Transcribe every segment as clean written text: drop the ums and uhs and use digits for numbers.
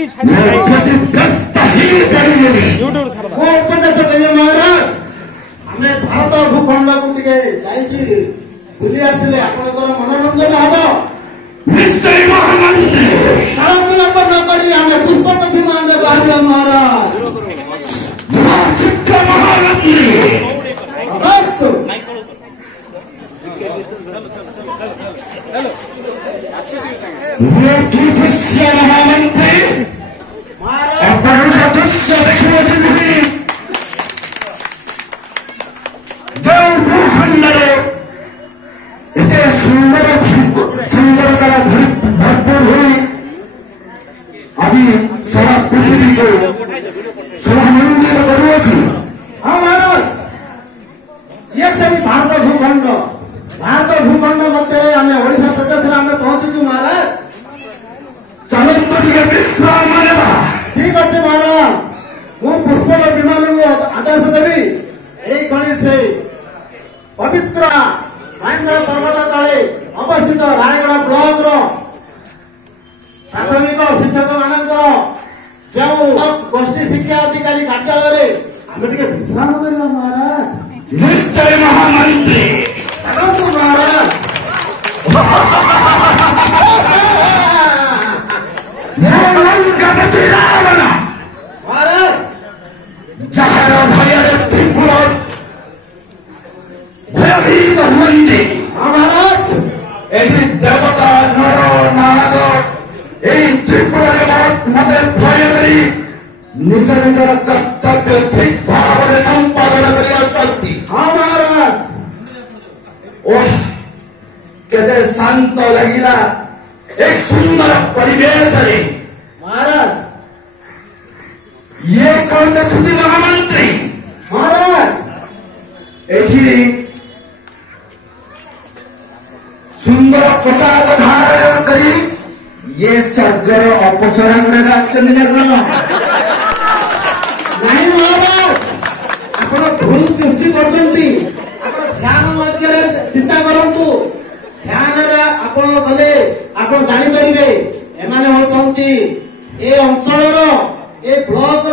उपदेश देवे महाराज आम भारत भूखंड को बुली आसिले आपंकर मनोरंजन हम निश्चय महामंत्री काल विलंब न करी आम पुष्पक विमान बाहर महाराज शिक्षा महामंत्री महामंत्री दृश्य देखने जो भूखंड एते सुंदरता भरपूर हुई आज सारा पृथ्वी को सोहामंडित करुअछि। हाँ महाराज ये सही भारत भूखंड मध्य आम ओडिशा प्रदेश में आम पहुंचु महाराज चलत विश्राम ठीक अच्छे महाराज मु पुष्पक विमान को आदेश देवी यही कणी से पवित्र महेंद्र पर्वत तले अवस्थित रायगढ़ ब्लॉक प्राथमिक शिक्षक मान जो गोष्ठी शिक्षा अधिकारी कार्यालय आम टे विश्राम करवा महाराज निश्चय महामंत्री महाराज रावण महाराज जार भय त्रिपुर भयभीत हुए महाराज यदि देवता नर नाग यही त्रिपुर मत भय करी निज निजर कर्तव्य ठीक भाव में संपादन करती। हाँ महाराज ओह केते शांत लगिला एक सुंदर परिवेश रे महाराज ये कौन देखुची महामंत्री महाराज एठी सुंदर प्रसाद धारण करी ये स्वर्गर अपसरण में नहीं महाराज आप भूल दृष्टि कर ध्यान चिंता करूँ ध्यान गले आप जापर एमाने होती ए अंचल ए ब्लॉक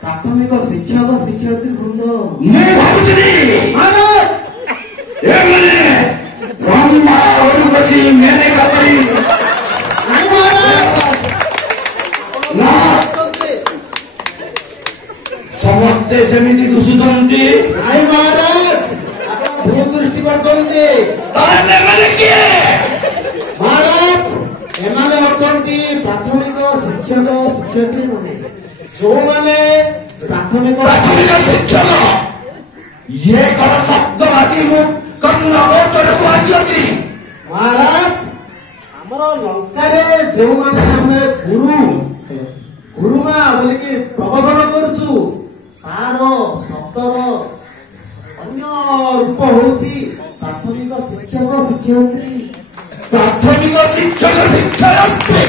प्राथमिक शिक्षक शिक्षयित्री वृंद समस्ते सेमिति दुषुचंती नाई महाराज आप भूल दृष्टि करते महाराज एमाने अछंती प्राथमिक शिक्षक शिक्षयित्री माने जो माने प्राथमिक शिक्षक ये कौन शब्द आदि कर्ण गोचर को आसी महाराज आमर लंका जो माने हमें गुरुमा बोलिकी प्रबोधन करुचु तार शब्दर अन्य रूप होची प्राथमिक शिक्षक शिक्षयित्री प्राथमिक शिक्षक शिक्षयित्री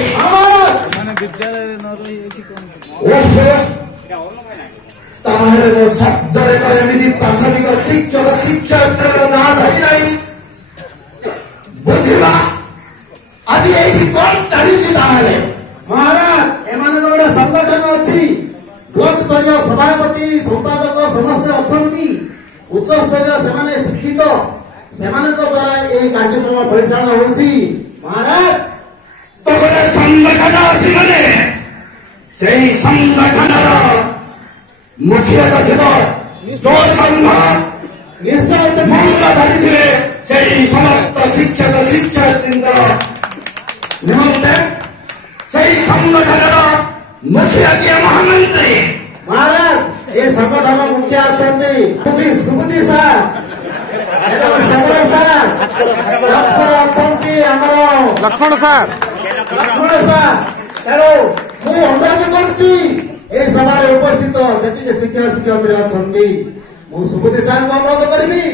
ताहरे वो शब्द एमती प्राथमिक शिक्षक शिक्षयित्री ना धरी नहीं बुझा आज ये कौन चली महाराज एम गोटे संगठन अच्छी ब्लॉक स्तरीय सभापति संपादक समस्त अच्छा उच्च स्तरीय से शिक्षित से द्वारा ये कार्यक्रम परिचालन होती महाराज तो गोटे संगठन अच्छी मैंने से संगठन मुखिया जो संघ निश्चय भूमिका धरी से समस्त शिक्षक शिक्षयित्री निमंते से संगठन मुखिया के महामंत्री महाराज ये संगठन मुखिया अच्छा सुबुद्धि सार शंकर सार लक्ष्मण सार तेणु मुझे अनुरोध करुच्ची ए सभा उपस्थित जी शिक्षक शिक्षयित्री अच्छा मुझे सुबुद्धि सार को अनुरोध करी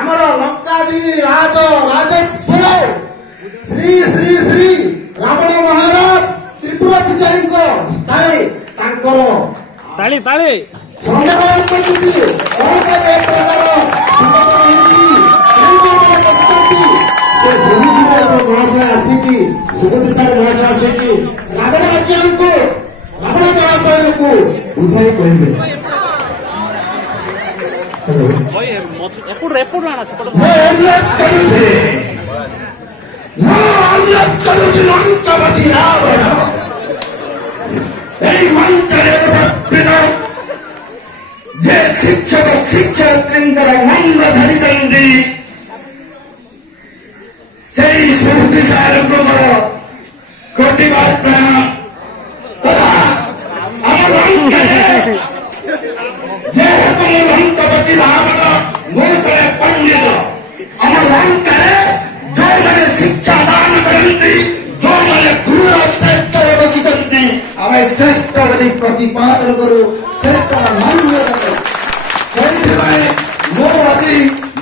आमर लंकादेवी राजेश्वर श्री श्री श्री रावण महाराज त्रिपुरा विचारी ताली ताली आसिकी सुबुद्धि सार महाशय आसिकी रावण आज्ञा को बुझाई कहबे जे शिक्षक शिक्षकଙ୍କର ମଙ୍ଗ ଧରିଛନ୍ତି ସେଇ ସୁବୁଦ୍ଧି ସାରଙ୍କୁ ମୋର ପ୍ରତିବାଦ ପ୍ରାଣ ଆମର ଲଙ୍କାରେ ଯେ ଲଙ୍କପତି ରାବଣ ମୁଁ ଜଣେ ପଣ୍ଡିତ ଆମ ଲଙ୍କାରେ ଯେଉଁମାନେ ଶିକ୍ଷା ଦାନ କରନ୍ତି ଯେଉଁମାନେ ଗୁରୁର ଶ୍ରେଷ୍ଠରେ ବସିଛନ୍ତି ଆମେ ଶ୍ରେଷ୍ଠ ବୋଲି ପ୍ରତିପାଦନ କରୁ ଶ୍ରେଷ୍ଠ ମାନ୍ୟ ସେଇଥିପାଇଁ ମୁଁ ଅତି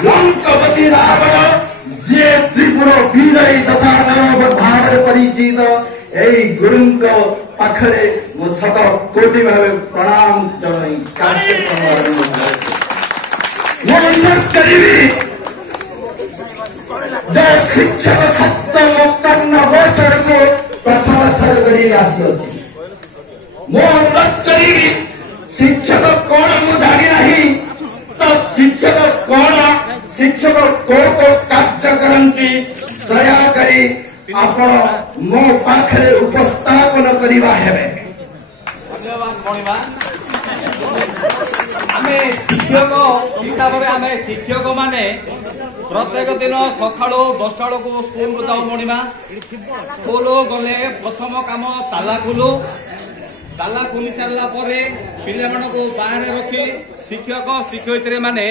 ଲଙ୍କପତି ରାବଣ ଯିଏ ତ୍ରିପୁର ବିଜୟୀ ଦଶାନନ ଭାବରେ ପରିଚିତ ଏଇ ଗୁରୁଙ୍କ ପାଖରେ ମୁଁ ଶତ କୋଟି ଭାବେ ପ୍ରଣାମ ଜଣାଇ କାର୍ଯ୍ୟକ୍ରମ ଆରମ୍ଭ ମୁଁ ଅନୁରୋଧ କରିବି ଯେ ଶିକ୍ଷକ ସପ୍ତମ କର୍ଣ୍ଣ ବୈଠକକୁ ପ୍ରଥମ ଥର କରି ଆସିଅଛି ମୁଁ ଅନୁରୋଧ କରିବି ଶିକ୍ଷକ କଣ ମୁଁ ଜାଣି ନାହିଁ ତ ଶିକ୍ଷକ କଣ ଶିକ୍ଷକ କୋଉ କୋଉ କାର୍ଯ୍ୟ କରନ୍ତି ଦୟାକରି ଆପଣ ମୋ ପାଖରେ ଉପସ୍ଥାପନ କରିବା ହେବେ। ଧନ୍ୟବାଦ ଭଣିବା ଆମେ ଶିକ୍ଷକ ହିସାବରେ ଆମେ ଶିକ୍ଷକ ମାନେ ପ୍ରତ୍ୟେକ ଦିନ ସକାଳୁ 10ଟା ବେଳକୁ ସ୍କୁଲକୁ ଯାଉ ଭଣିବା ସ୍କୁଲ ଗଲେ ପ୍ରଥମ କାମ ତାଲା ଖୋଲୁ ତାଲା ଖୋଲି ସାରିଲା ପରେ ପିଲାମାନଙ୍କୁ ବାହାରେ ରଖି ଶିକ୍ଷକ ଶିକ୍ଷୟିତ୍ରୀ ମାନେ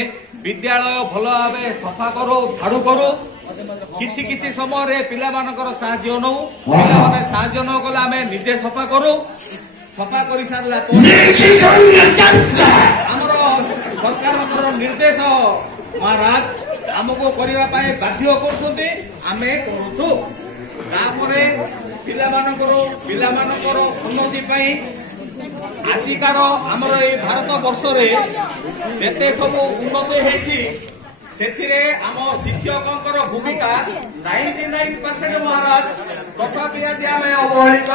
ବିଦ୍ୟାଳୟ ଭଲ ଭାବେ ସଫା କରୁ ଝାଡୁ କରୁ କିଛି କିଛି ସମୟରେ ପିଲାମାନଙ୍କର ସାହାଯ୍ୟ ନଉ ପିଲାମାନେ ସାହାଯ୍ୟ ନ କଲେ ଆମେ ନିଜେ ସଫା କରୁ ସଫା କରି ସାରିଲା ପରେ ଆମର ସରକାରଙ୍କର ନିର୍ଦ୍ଦେଶ ମହାରାଜ ଆମକୁ କରିବା ପାଇଁ ବାଧ୍ୟ କରୁଛନ୍ତି ଆମେ କରୁଛୁ ତାପରେ ପିଲାମାନଙ୍କର ଉନ୍ନତି ପାଇଁ ଆଜିକାର ଆମର ଏଇ ଭାରତ ବର୍ଷରେ ଯେତେ ସବୁ ଉନ୍ନତି ହେଇଛି ସେଥିରେ ଆମ ଶିକ୍ଷକଙ୍କର ଭୂମିକା 99% ମହାରାଜ ତଥାପି ଆଜି ଆମେ ଅବହେଳିତ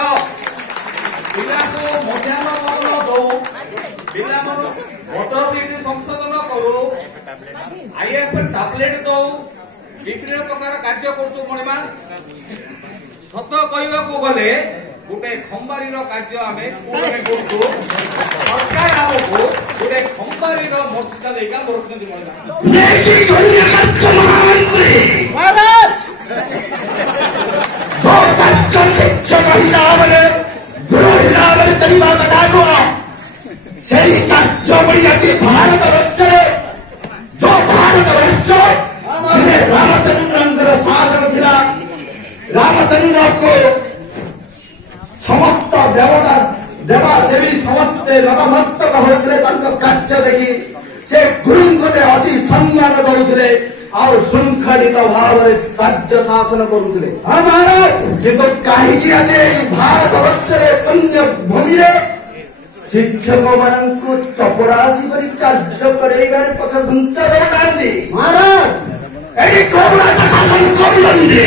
ପିଲାକୁ ମଧ୍ୟାହ୍ନ ଭୋଜନ ଦଉ ପିଲାଙ୍କର ଭୋଟର ଲିଷ୍ଟ ସଂଶୋଧନ କରୁ IF ଟାବଲେଟ ଦଉ ବିଭିନ୍ନ ପ୍ରକାର କାର୍ଯ୍ୟ କରୁଛୁ ମଣିମା ସତ କହିବାକୁ ଗଲେ ଗୋଟେ ଖମ୍ବାରୀର କାର୍ଯ୍ୟ ଆମେ ସ୍କୁଲରେ କରୁଛୁ ସରକାର ଆମକୁ ଗୋଟେ ଖମ୍ବାରୀର ମର୍ଯ୍ୟାଦା ଦେଇକା କରୁଛନ୍ତି ମହାରାଜ ଶିକ୍ଷକ ହିସାବରେ ଗୁରୁ ହିସାବରେ କରିବା କଥା ନୁହଁ ସେହି କାର୍ଯ୍ୟବଳୀ ଆଜି ଭାରତ ବର୍ଷରେ ଯୋଉ ଭାରତ ବର୍ଷ ରାମଚନ୍ଦ୍ରଙ୍କର ଶାସନ ଥିଲା ରାମଚନ୍ଦ୍ରକୁ ସମସ୍ତ ଦେବତା ଦେବାଦେବୀ ସମସ୍ତେ ନତମସ୍ତକ ହେଉଥିଲେ ତାଙ୍କ କାର୍ଯ୍ୟ ଦେଖି ସେ ଗୁରୁଙ୍କୁ ଅତି ସମ୍ମାନ ଦଉଥିଲେ ଆଉ ଶୃଙ୍ଖଳିତ ଭାବରେ କାର୍ଯ୍ୟ ଶାସନ କରୁଥିଲେ ମହାରାଜ କିନ୍ତୁ କାହିଁକି ଆଜି ଏଇ ଭାରତ ବର୍ଷରେ ପୁଣ୍ୟ ଭୂମିରେ ଶିକ୍ଷକ ମାନଙ୍କୁ ଚପରାଶି କରି କାର୍ଯ୍ୟ କରେଇବାରେ ପଛ ଘୁଞ୍ଚ ଦେଉନାହାନ୍ତି ମହାରାଜ ଏଠି କୋଉ ରାଜା ଶାସନ କରୁଛନ୍ତି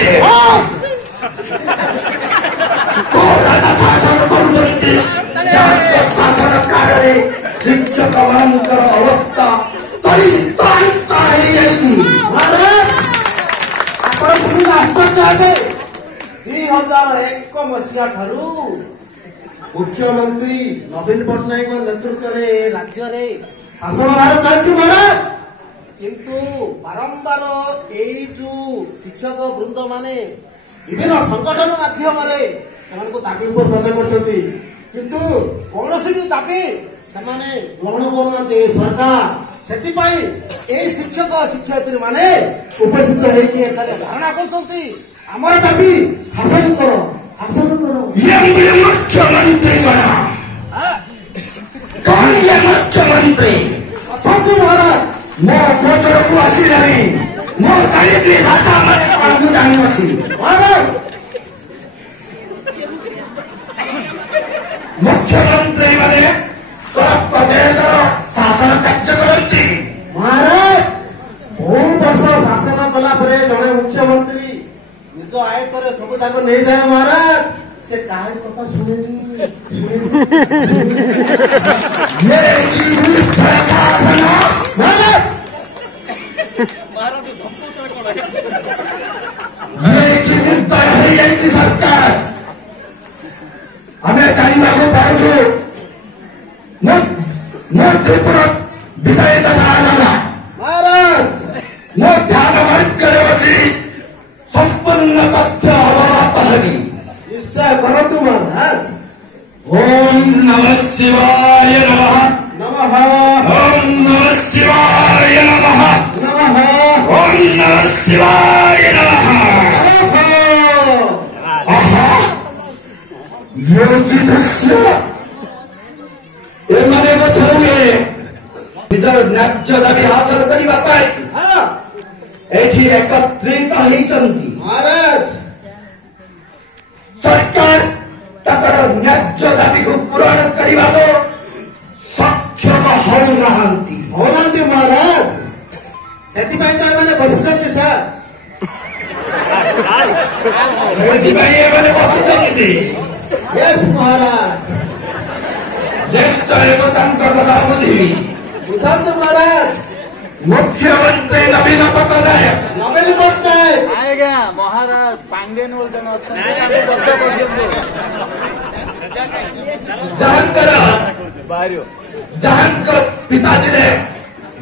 ଶାସନ କରୁଛନ୍ତି ଯାହାଙ୍କ ଶାସନ କାଳରେ ଶିକ୍ଷକ ମାନଙ୍କର ଅବସ୍ଥା ପରିତ୍ରାନ୍ତ ହେଇଯାଇଛି ଆପଣ ଶୁଣି ଆଶ୍ଚର୍ଯ୍ୟ ହେବେ 2001 ମସିହା ଠାରୁ ମୁଖ୍ୟମନ୍ତ୍ରୀ ନବୀନ ପଟ୍ଟନାୟକଙ୍କ ନେତୃତ୍ୱରେ ରାଜ୍ୟରେ ଶାସନ ଭାର ଚାଲିଛି ମହାରାଜ କିନ୍ତୁ ବାରମ୍ବାର ଏଇ ଯୋଉ ଶିକ୍ଷକ ବୃନ୍ଦ ମାନେ ବିଭିନ୍ନ ସଂଗଠନ ମାଧ୍ୟମରେ ସେମାନଙ୍କୁ ଦାବି ଉପସ୍ଥାପନ କରୁଛନ୍ତି କିନ୍ତୁ କୌଣସି ବି ଦାବି ସେମାନେ ଗ୍ରହଣ କରୁନାହାନ୍ତି ସରକାର ସେଥିପାଇଁ ଏଇ ଶିକ୍ଷକ ଶିକ୍ଷୟିତ୍ରୀ ମାନେ ଉପସ୍ଥିତ ହେଇକି ଏଠାରେ ଧାରଣା କରୁଛନ୍ତି ଆମର ଦାବି ହାସଲ କର ମୁଖ୍ୟମନ୍ତ୍ରୀ ମୁଖ୍ୟମନ୍ତ୍ରୀ ଅଛନ୍ତି ମହାରାଜ ମୋ ଗୋଚରକୁ ଆସି ନାହିଁ ମୋ ଗାୟତ୍ରୀ ଭାଷା ମୁଁ ଜାଣିଅଛି ମହାରାଜ ମୁଖ୍ୟମନ୍ତ୍ରୀ ମାନେ ପ୍ରଦେଶର ଶାସନ କାର୍ଯ୍ୟ କରନ୍ତି ମହାରାଜ ବହୁ ବର୍ଷ ଶାସନ କଲା ପରେ ଜଣେ ମୁଖ୍ୟମନ୍ତ୍ରୀ ନିଜ ଆୟତରେ ସବୁ ଯାକ ନେଇଯାଏ ମହାରାଜ ସେ କାହାରି କଥା ଶୁଣେନି ये की साधना भारत ये की मुद्दा है की सरकार हमें चाहिए पाऊँ मो त्रिपुरा विजय दाना भारत मो ध्यान वर्ग करे बसी संपूर्ण तथ्य अवापहरी निश्चय करो महाराज ओम नमः शिवाय नमः नमः ओम नमः शिवाय नमः नमः ओम नमः शिवाय नमः आहा योगी दृश्य एमाने बधुए निजर न्याय्य दाबी हासिल करिबा पाई एठी एकत्रित होइचंती महाराज सरकार ताकर न्याय्य दाबी को पूरण करिबा को सक्षम होनांती होनांती महाराज सेतिपाई तो एमाने बसुचंती सर सेतिपाई एमाने बसुचंती यस महाराज ज्येष्ठ एवं कथा बुझी बुझांतु महाराज मुख्यमंत्री नवीन पटनायक नवीन पटनायक आएगा महाराज पांडेन बोलते जहांकर पिताजी ने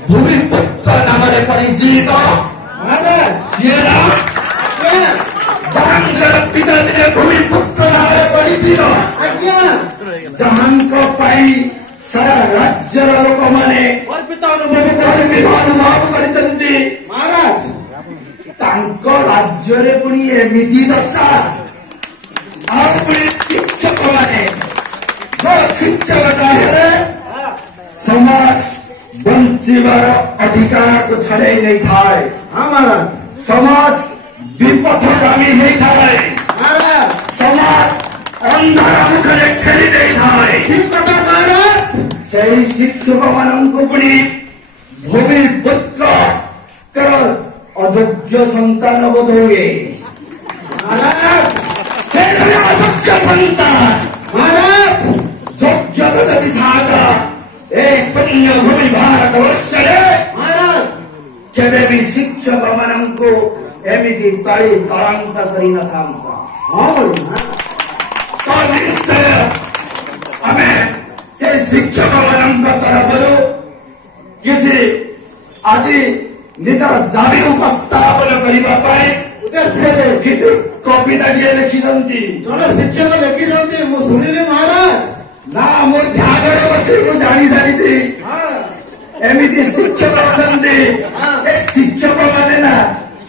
भूमिपुत्र नाम परिचित महाराज ये ना जहांकर पिताजी ने भूमिपुत्र नाम परिचित आज्ञा जहांकर पाई सारा राज्य लोक माने अर्पित अनुभव करचंती महाराज तांको राज्य रे पुणी एमिति दशा अपने शिक्षक माने जो शिक्षक है समाज बंचिबार अधिकार को छड़े नहीं थाए हाँ महाराज समाज विपथगामी नहीं थाए महाराज समाज अंधार मुखरे खेली नहीं थाए ठीक कथा महाराज सही शिक्षक मानक पुणी भूमिपुत्र कर अयोग्य संतान बोध हुए महाराज अयोग्य संतान महाराज योग्य गति था एक पुण्य भूमि भारत वर्ष महाराज केवे भी शिक्षक मानक एमिति ताली तांत करी न थांता हाँ बोलिए तो निश्चय हमें से शिक्षक मानक तरफରୁ କିଛି ଆଜି ନିଜର ଦାବି ଉପସ୍ଥାପନ କରିବା ପାଇଁ ଉଦ୍ଦେଶ୍ୟରେ କିଛି କବିତାଟିଏ ଲେଖିଛନ୍ତି ଜଣେ ଶିକ୍ଷକ ଲେଖିଛନ୍ତି ମୁଁ ଶୁଣିଲି ମହାରାଜ ନା ମୁଁ ଧ୍ୟାନରେ ବସି ମୁଁ ଜାଣି ସାରିଛି ଏମିତି ଶିକ୍ଷକ ଅଛନ୍ତି ଏ ଶିକ୍ଷକ ମାନେ ନା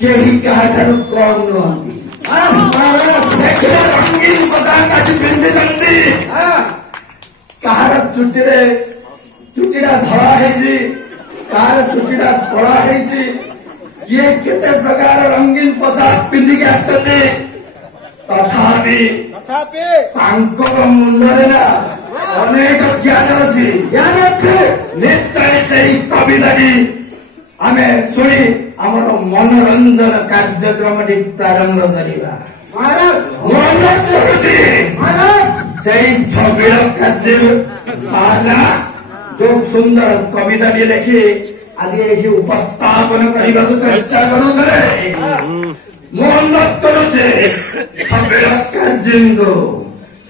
କେହି କାହାଠାରୁ କମ୍ ନୁହନ୍ତି ଦେଖିବ ରଙ୍ଗୀନ ପତାକା ଆଜି ପିନ୍ଧିଛନ୍ତି କାହାର ଚୁଟିଟା ଧଳା ହେଇଛି କାହାର ଚୁଟିଟା କଳା ହେଇଛି କିଏ କେତେ ପ୍ରକାର ରଙ୍ଗୀନ ପୋଷାକ ପିନ୍ଧିକି ଆସିଛନ୍ତି ତଥାପି ତାଙ୍କର ମୁଣ୍ଡରେ ନା ଅନେକ ଜ୍ଞାନ ଅଛି ନିଶ୍ଚୟ ସେହି କବିତାଟି ଆମେ ଶୁଣି ଆମର ମନୋରଞ୍ଜନ କାର୍ଯ୍ୟକ୍ରମଟି ପ୍ରାରମ୍ଭ କରିବା ମନ କରୁଛି ସେଇ ଛବିଳ କାର୍ଯ୍ୟ ସାନା ଯୋଉ ସୁନ୍ଦର କବିତାଟି ଲେଖି ଆଜି ଏଠି ଉପସ୍ଥାପନ କରିବାକୁ ଚେଷ୍ଟା କରୁଥିଲେ ମୁଁ ଅନୁରୋଧ କରୁଛି ଛବିଳ କାର୍ଯ୍ୟଙ୍କୁ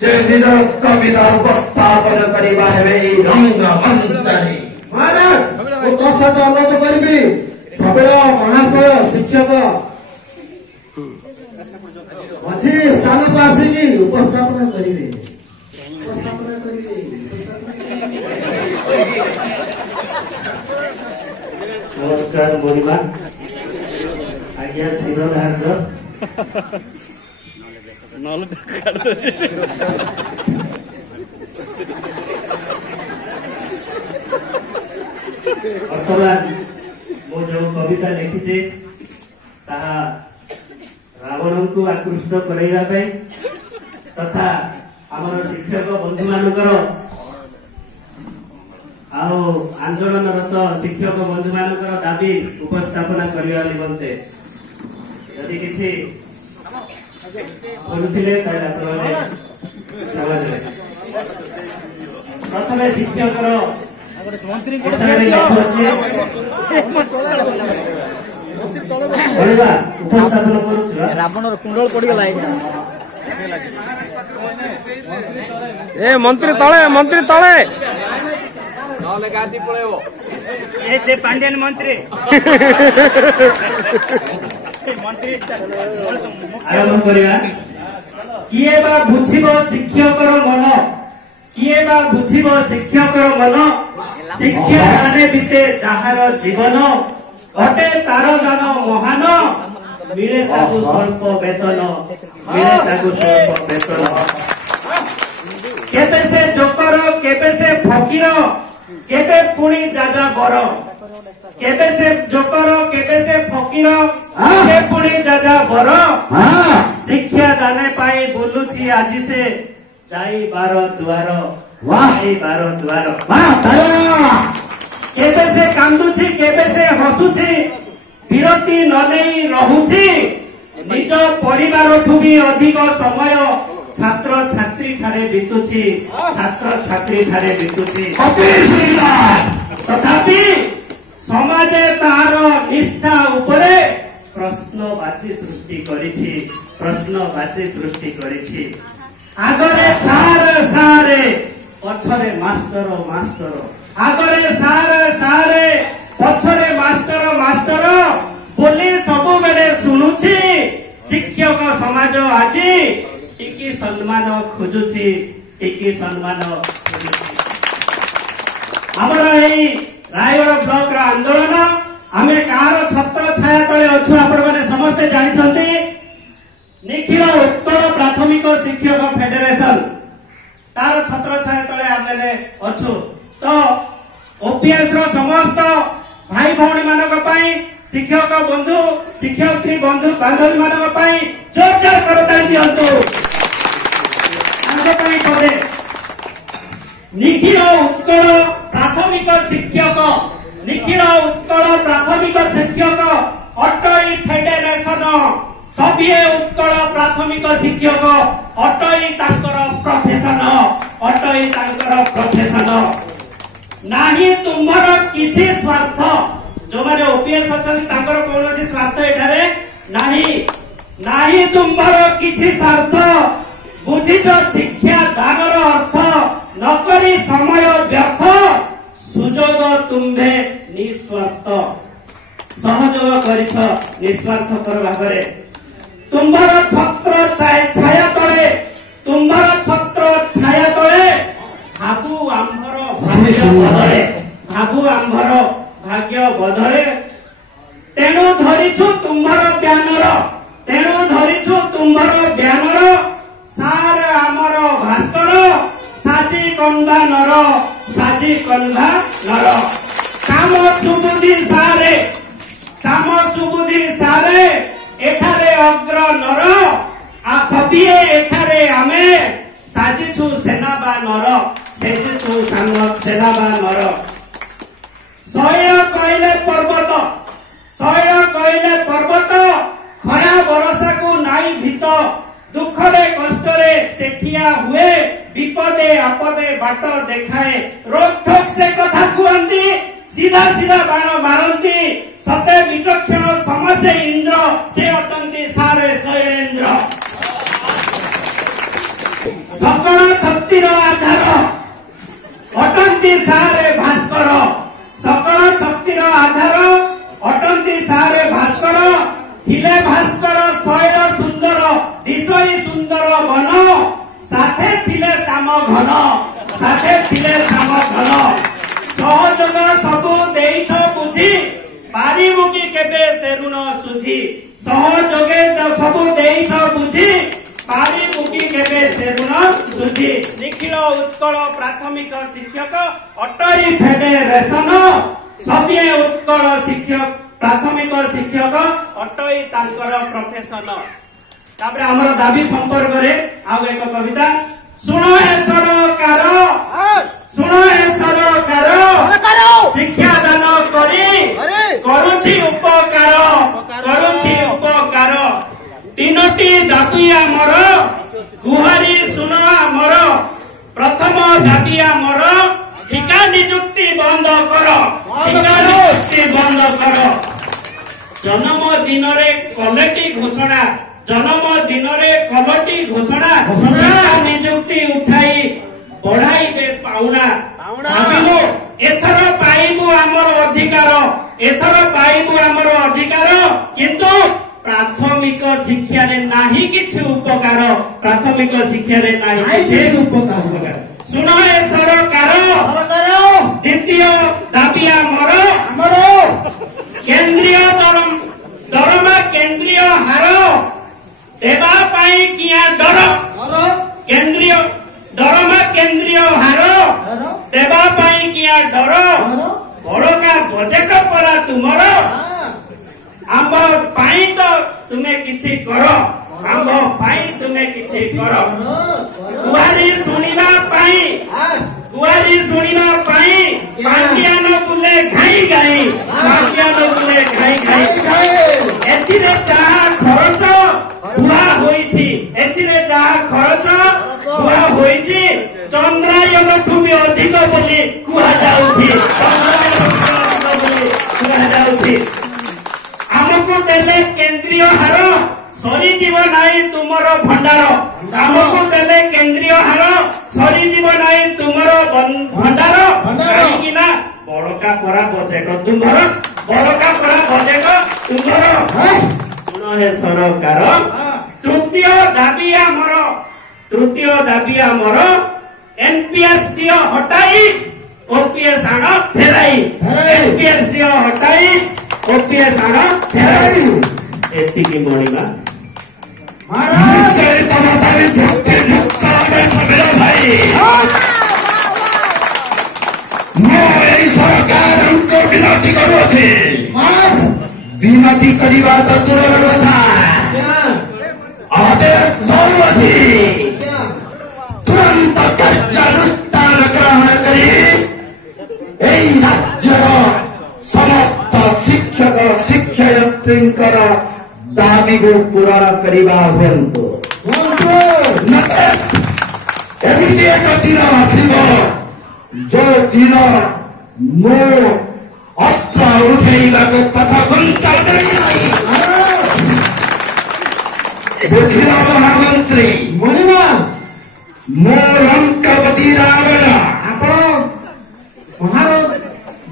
ସେ ନିଜର କବିତା ଉପସ୍ଥାପନ କରିବା ହେବେ ଏଇ ରଙ୍ଗମଞ୍ଚରେ ମହାରାଜ ମୁଁ ତୋ ସହିତ ଅନୁରୋଧ କରିବି ସବିଳ ମହାଶୟ ଶିକ୍ଷକ ମଝି ସ୍ଥାନକୁ ଆସିକି ଉପସ୍ଥାପନ କରିବେ नमस्कार मोरिमा आज्ञा सिंह धार्ज बर्तमान मु जो कविता लिखी रावण को आकृष्ट कराइबा तथा आमर शिक्षक बंधु मानकर आंदोलनरत शिक्षक बंधु मानकर दाबी उपस्थापन करने निमंते यदि किसी बोलुथिले ताले आपण प्रथमे शिक्षकर विषय लिखुचे उपस्थापन करूँ रावण कुंडल पड़गला ए मंत्री तले गाड़ी पड़ेबो ये से पांड्यन मंत्री आरंभ करिया किए बा बुझिबो शिक्षकर मन किए बा बुझिबो शिक्षकर मन शिक्षा दाने बीते जाहार जीवन अटे तार दान महान मिले ताकु स्वल्प वेतन मिले ताकु स्वल्प वेतन केबे से जोकर केबे से फकीर केबे पुणी जाजा बर केबे से जोकर केबे से फकीर केबे पुणी जाजा बर शिक्षा दाने पाई बुलुची आज से जाई बार द्वार जाई बार द्वार केबे से कांदुची केबे से हसुची विरति न नहीं रहुची निज परिवार ठू भी अधिक समय छात्र छात्री ठारे बीतुची छात्र छात्री ठारे बीतुची तथापि समाज तार निष्ठा उपरे प्रश्नवाची सृष्टि करिछि प्रश्नवाची सृष्टि करिछि आगरे सारे सारे पछरे मास्टर मास्टर आगरे सारे सारे पछरे मास्टर मास्टर बोली सबु बेले सुनुछि शिक्षक समाज आजी टिकी सम्मान खोजुछि टिकी सम्मान हमर एई रायगढ़ ब्लॉक रा आंदोलन आमे कार छत्र छाया तले अछु आपण माने समस्त जानिछंती निखिल उत्कल प्राथमिक शिक्षक फेडरेशन तार छत्र छाया तले आमे अछु तो ओपीएस रो समस्त भाई भौणी मानक पई शिक्षक बंधु शिक्षयित्री बंधु बांधवी मानक पई जोर जोर करताई दियंतु आगे पई पदे निखिल उत्कल प्राथमिक शिक्षक निखिल उत्कल प्राथमिक शिक्षक अटई फेडरेशन सबिए उत्कल प्राथमिक शिक्षक अटई तांकर प्रोफेशन अटई तांकर प्रोफेशन नाही तुमर किछि स्वार्थ जो माने ओपीएस अछन तांकर कोनोसी स्वार्थ एठारे नाही नाही तुमर किछि स्वार्थ बुझिज शिक्षा दानर अर्थ नकरी समय व्यर्थ सुजोग तुम्भे निस्वार्थ सहयोग करिछ निस्वार्थ कर भाबरे तुमर छत्र छाया तळे तुमर छत्र छाया तळे भाबु आम्भर भाग्य बदले भाबु आम्भर भाग्य बदले तेणु धरिछु तुम्भर ब्यानर तेणु धरिछु तुम्भर ब्यानर सार आमर भास्कर साजी कन्भा नर साजी कन्भा नर काम सुबुद्धि सारे एठारे अग्र नर आ सबिए एठारे आमे साजिछु सेनाबा नर सेजिछु सेनाबा नर शैल कहले पर्वत खरा बरसा को नाई भीत दुखरे कष्टरे सेठिया हुए विपदे आपदे बाट देखाए रोक ठोक से कथा कहती सीधा सीधा बाण मारती सते विचक्षण समसे इंद्र से अटंती सारे शैलेन्द्र सकल शक्तिर आधार अटंती सारे भास्कर सकल शक्तिर आधार अटंती सारे भास्कर थिले भास्कर शैल सुंदर दिशई सुंदर वन साथे थिले श्याम घन सहयोग सबु देइछ बुझी पारिबु कि केबे से ऋण सुझी सहयोगे सबु देइछ बुझी पारिबु कि केबे से ऋण सुझी निखिल उत्कल प्राथमिक शिक्षक अटई फेडरेशन सबिए उत्कल शिक्षक प्राथमिक शिक्षक अटई तांकर प्रोफेशन तापरे हमर दाबी संपर्क रे आउ एक कविता सुनो हे सरकार शिक्षा दान करुछि उपकार तीनोटी दाबी आमर गुहारी सुनो आमर प्रथम दाबी आमर बंद कर जन्मदिन कलेटी घोषणा जन्मदिन कलटी घोषणा निजुक्ति उठाई बढ़ाइबे पाउना भाविलु एथर पाइबु आमर अधिकार किंतु प्राथमिक शिक्षा रे नाही किछि उपकार प्राथमिक शिक्षा रे नाही किछि उपकार सुन ए सरकार द्वितीय दाबी आमर केंद्रीय दरमा केंद्रीय हार देवा पाई किया डर केंद्रीय दरमा केंद्रीय हार देवा पाई किया डर बड़का बजेट परा तुमर आम पाई तो तुम्हें किछि कर आम पाई तुम्हें किछि कर कुआरी सुनिबा पाई पांडियान बुले घाई एथिरे जहा खर्च हुआ होईछि चंद्रायन ठु भी अधिक बोली कुहा जाउछि आमको देले केंद्रीय हार सरी जीव नाई तुमर भंडार आमको देले केंद्रीय हार सरी जीव नाई तुमर भंडार काहीकिना बड़का परा बजेट तुमर सुन हे सरकार तृतीय दाबी आमर एनपीएस दियो हटाई ओपीएस आण फेराई एनपीएस दियो हटाई ओपीएस आण फेराई एतिकी मणिमा विनती करवा तो दूर कथा आदेश दौड़ी तुरंत कार्यानुष्ठान ग्रहण करी राज्यर समस्त शिक्षक शिक्षयित्रींकर दाबी को पूरण करवा हुंतु एमती एक दिन आसब जो दिन मो अस्त्र उठेगा कथा बंचा बुझिल महामंत्री मणिमा मो लंकापति रावण आपण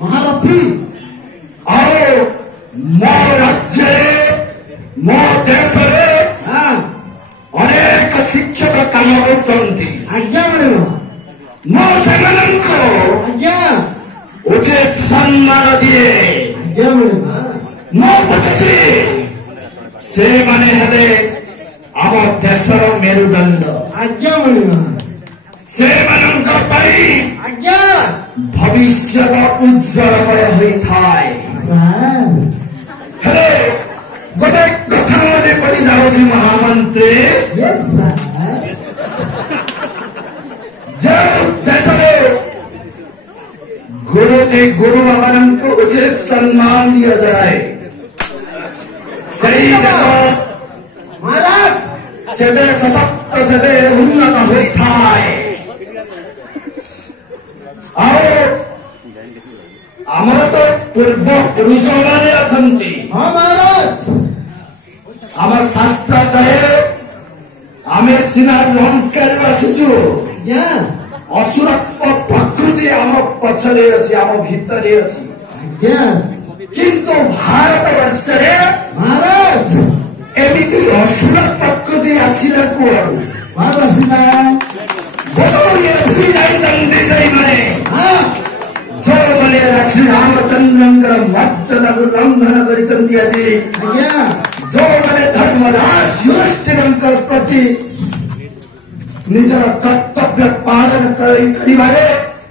महारथी आओ मो राज्य मो देश अनेक शिक्षक काम करते आज्ञा मणिमा मो सेମାନଙ୍କୁ आज्ञा उचित सम्मान दिए आज्ञा मणिमा मो बुझी से माने हेले आम देशर मेरुदंड आज्ञा मणिमा से आज्ञा भविष्य उज्जवलमय होइथाय हेले गोटे कथा मने पड़ी जाउछि महामंत्री यस सर जब देशरे गुरु बाबा को उचित सम्मान दिया जाए सही महाराज सेदे सशक्त सेदे उन्नत होइथाय आओ आमर तो पूर्व पुरुष माने अछंती हाँ महाराज आमर शास्त्र कहे आमे सिना लंकार आसिजु असुर प्रकृति आम पछले अछि आम भितरे अछि किंतु भारत वर्ष रे महाराज एमिति असुर प्रकृति आसिला कोडु महारासिना बदौले भूली जाई दंडे जाई माने जो माने श्री रामचंद्रंकर मर्यादा को लंघन करिसंती आदि जो माने धर्मराज युधिष्ठिरंकर प्रति निजर कर्तव्य पालन करिबारे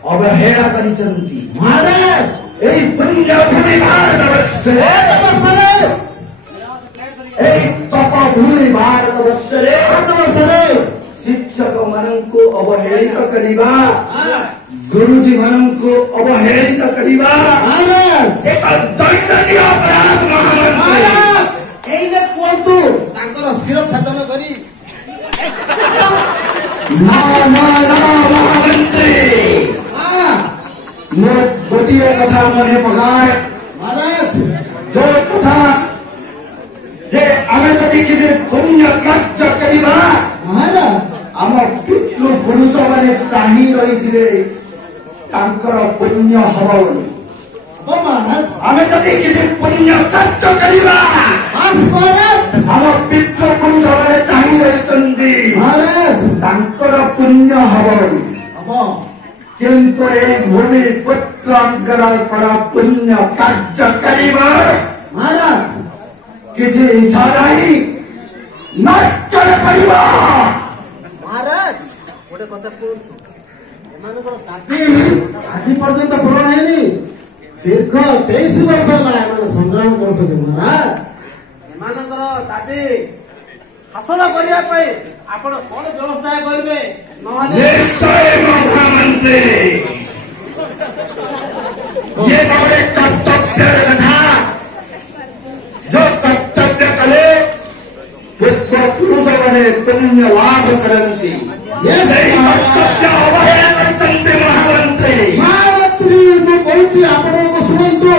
अवहेला करिसंती महाराज এই পুণ্যভূমি ভারতবর্ষে এই তপভূমি ভারতবর্ষে শিক্ষক ମାନଙ୍କୁ ଅବହେଳିତ କରିବା ଗୁରୁଜୀ ମାନଙ୍କୁ ଅବହେଳିତ କରିବା ଏକ ଦଣ୍ଡନୀୟ ଅପରାଧ ମହାମନ୍ତ୍ରୀ ଏଇନେ କୁହନ୍ତୁ ତାଙ୍କର ଶିରଚ୍ଛେଦନ କରି ମହାମନ୍ତ୍ରୀ ମୁଁ ଗୋଟିଏ କଥା कथा मन पकाए महाराज जो कथा जे आमे जदि किसी पुण्य कार्य करिबा महाराज आम पितृ पुरुष माने चाहि रहिथिले तांकर पुण्य हब बोली महाराज आमे जदि किसी पुण्य कार्य करिबा आस महाराज आम पितृ पुरुष माने चाहि रहिचंदी महाराज तांकर पुण्य हब बोली अब किंतु एक भूमि पुत्रांकर पर पुण्य कार्य करिबा महाराज किसी इच्छा नहीं नष्ट करिबा महाराज गोटे कथा कहतु एमानकर दाबी आदि पर्यंत पूरण हैनी दीर्घ 23 वर्ष होला एमान संग्राम करथि महाराज एमानकर दाबी हासिल करिया पई आपण कोन व्यवस्था करिवे नहले निश्चय महामंत्री ये बड़े कर्तव्य कथा जो कर्तव्य कले पुत्र पुरुष माने पुण्य लाभ करती कर्तव्य अवहेला करते महामंत्री महामंत्री मु कहूची आपण को सुनंतु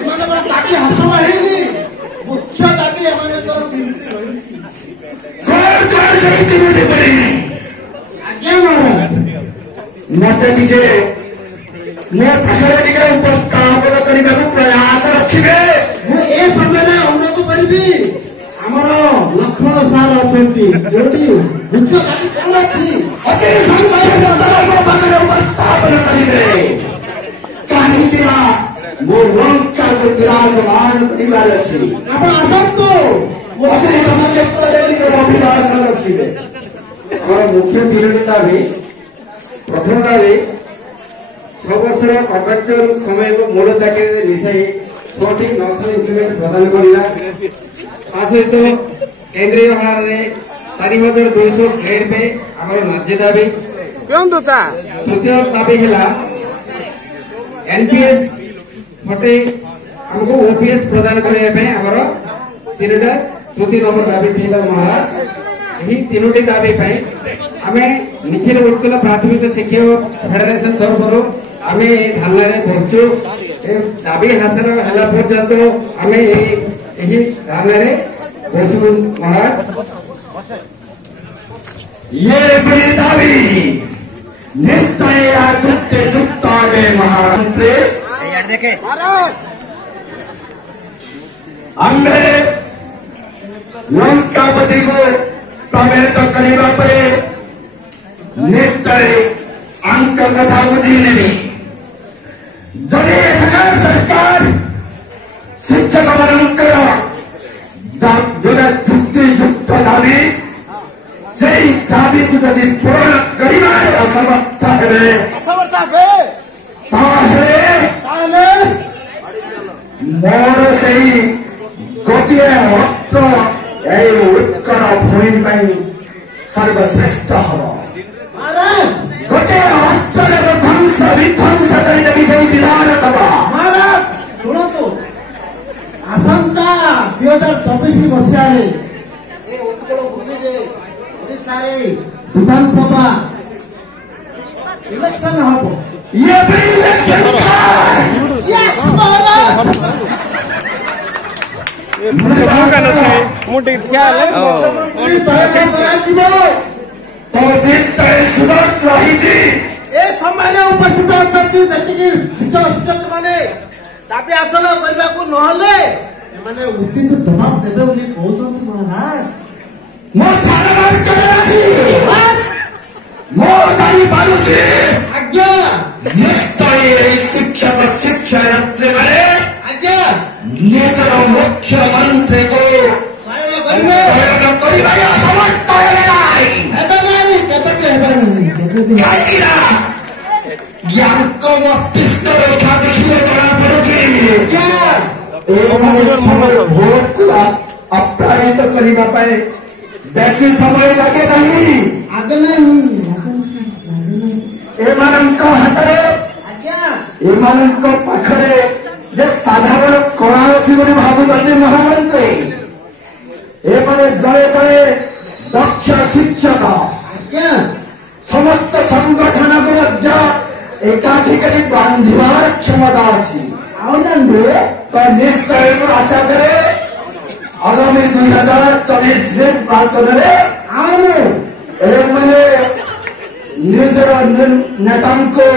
एमानकर दाबी हासिल हैनी मुख्य दाबी एमानकर बिनती रहिछि कौन से तिरुति पड़ी आज्ञा महाराज मत टिके मो पाखरे टिके उपस्थापन करने प्रयास रखिबे मु ए समय अनुरोध करबी हमर लक्ष्मण सार अछंती जोडी मुख्य दाबी कोन अछि अति संख्या मो पाखरे उपस्थापन करिबे काहे दिला मो लंका को विराजमान करिबार अछि आपण आसंतु मो अति संख्या को अभिवादन रखिबे আমার মুখ্য তিনটি দাবি প্রথম দাবি 6 বছর কন্ট্রাকচুয়াল সময়କୁ মূল ଚାକିରିରେ ମିଶାଇ 6ଟି ନ୍ୟାସନାଲ ଇନକ୍ରିମେଣ୍ଟ ପ୍ରଦାନ କରିବା ତା ସହିତ କେନ୍ଦ୍ରୀୟ ହାରରେ 4200 ଗ୍ରେଡ୍ पे ଆମର ରାଜ୍ୟ ଦାବି ତୃତୀୟ ଦାବି ହେଲା एनपीएस ଫଟେ ଆମକୁ ओपीएस ପ୍ରଦାନ କରିବା ପାଇଁ ଆମର ତିନିଟା ତୃତୀୟ ନମ୍ବର ଦାବି ଥିଲା ମହାରାଜ ଏହି ତିନୋଟି ଦାବି ପାଇଁ ଆମେ ନିଖିଳ ଉତ୍କଳ ପ୍ରାଥମିକ ଶିକ୍ଷକ ଫେଡେରେସନ ତରଫରୁ ଆମେ ଏହି ଧାରଣାରେ ବସିଛୁ ଦାବି ହାସଲ ହେଲା ପର୍ଯ୍ୟନ୍ତ ଆମେ ଏହି ଧାରଣାରେ ବସିବୁ ମହାରାଜ ये बड़ी दावी निश्चय आजुते जुक्ता में महामंत्री महाराज आम्बे लंकापति को प्रवेश करने पर निश्चय अंक कथा बुझी जदि सरकार शिक्षक मानकर जोड़ा चुक्ति युक्त दाबी से दाबी को जदि पूर्ण करने असमर्थ है असमर्थ बे ताले मोर से गोटे हस्त उत्कल भूमि सर्वश्रेष्ठ हम महाराज गोटे हस्त ध्वंस विध्वंस करदेवी से विधानसभा महाराज शुणु आसंता 2024 मसीह उत्कल भूमि ओडिशा विधानसभा इलेक्शन हम ये भी इलेक्शन यस महाराज तो निश्चय सुरत रही ए समय उपस्थित अच्छा जी शिक्षक शिक्षक मैंने दाबी हासिल करने को नहले मैंने उचित जवाब देवे बोली कहते महाराज मो मो दाई पारुची आज्ञा निश्चय शिक्षक शिक्षा मैंने आज्ञा नितर मुख्यमंत्री को चयन करिवे चयन करिबार समर्थ ज्ञानको मस्तिष्क रेखा देखिए जଣା पड़ुଛି समय भोट अप्रायित करने ପାଇଁ बेसी समय लगे नहीं आगे नहीं एମାନଙ୍କ ହାତରେ आज्ञा ଏମାନଙ୍କ ପାଖରେ ଯେ ସାଧାରଣ କଳା ଅଛି ବୋଲି ଭାବୁଛନ୍ତି ମହାମନ୍ତ୍ରୀ ଏମାନେ ଜଣେ ଜଣେ ଦକ୍ଷ ଶିକ୍ଷକ आज्ञा समस्त संगठन को एकाठी कर बांधिबार क्षमता अच्छी तो निश्चय ମୁଁ ଆଶା କରେ आगामी 2024 ନିର୍ବାଚନ ରେ ଏମାନେ ନିଜର ନେତାଙ୍କୁ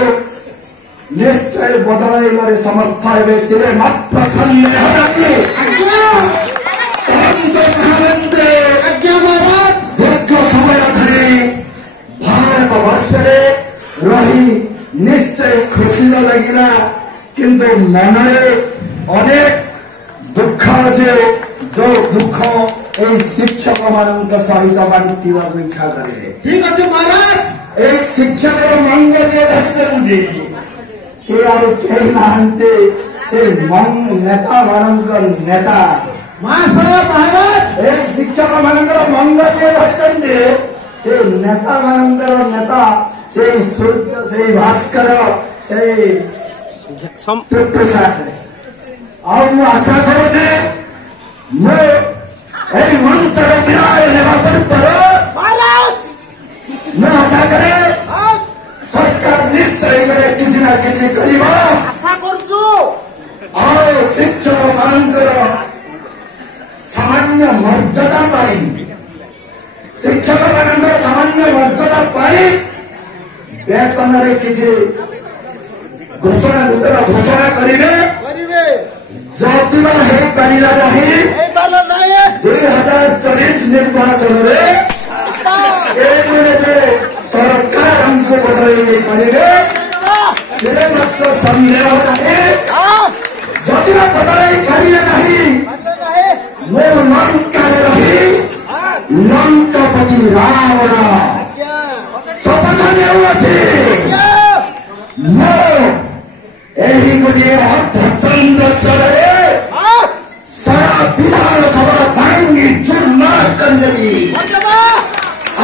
ନିଶ୍ଚୟ ବଦଳାଇବାରେ ସମର୍ଥ ହେବେ। ତେବେ ମାତ୍ର ସନ୍ଦେହ ନାହିଁ ପ୍ରଧାନମନ୍ତ୍ରୀ ଦୀର୍ଘ ସମୟ ଧରି ଭାରତ ବର୍ଷରେ ରହି ନିଶ୍ଚୟ ଖୁସି ଲାଗିଲା, କିନ୍ତୁ ମନରେ ଅନେକ ଦୁଃଖ ଅଛି। जो दुख ए शिक्षक मान सहित बांटवाक इच्छा करे। ठीक अच्छे महाराज ए शिक्षक मंग जे धरिଛନ୍ତି से आरो केही नाहंते से मंग नेता मानकर नेता महाराज ए शिक्षक मानकर मंग जे धरिଛନ୍ତି से नेता मानकर नेता से सूर्य से भास्कर से प्रसाद और मैं आशा करूँ मैं मंत्र न्याय महाराज मैं आशा करे सरकार निश्चय करे किसी ना किसी करिबा आशा करूँ और शिक्षक मानकर सामान्य मर्यादा पाई शिक्षक मानकर सामान्य मर्यादा पाई वेतन रे किसी घोषणा करिवे जतिमा है पारिला नहीं 2024 निर्वाचन सरकार हमको बदलाई नहीं पारे मात्र संदेह नहीं जतिमा बदलाई पारे नहीं मो लंका रही लंकापति रावण शपथ नेउछि मो एही गोटे अर्धचंद्र सरे सारा विधानसभा भांगी चूरमार करदेवी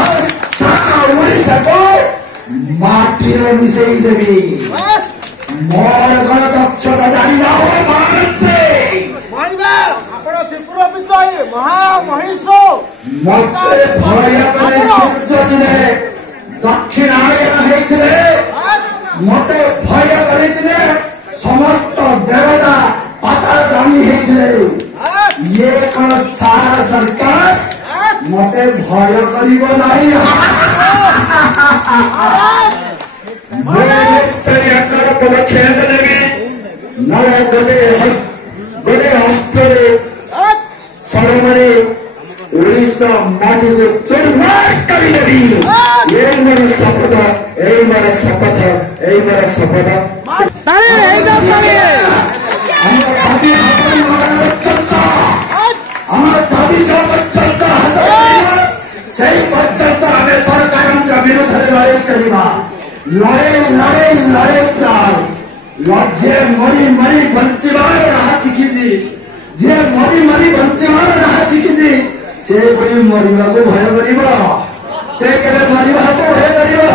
और सारा ओडिशा को माटी मिसई देवी मोर गणतंत्र जानी जाओ महाराष्ट्र त्रिपुर विजय महामहिष मते भय करे सूर्य दिने दक्षिणायन हेइथिले मते भय करे दिने समस्त देवता पातालगामी हेइथिले ये कौन सारा सरकार मते भय करिबो नाही मैं निश्चय पदक्षेप नेबी नया गोटे हस्ते सरमरे ओडिशा माटी को चूरमार करिदेवी ये मेरा शपथ मेरा शपथ मेरा शपथ सही पर्यंत हमें सरकार का विरोध लड़ाई करवा लड़ाई जे मरी मरी बंचिबार राह शिखी जे मरी मरी बंचिबार राह शिखी से कोई मरिबा को भय करिबा से केबे मरिबा को भय करिबा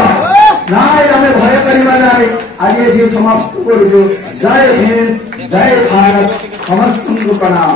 नाय हमें भय करिबा नाय आज ये समाप्त करू। जय हिंद जय भारत समस्त को प्रणाम।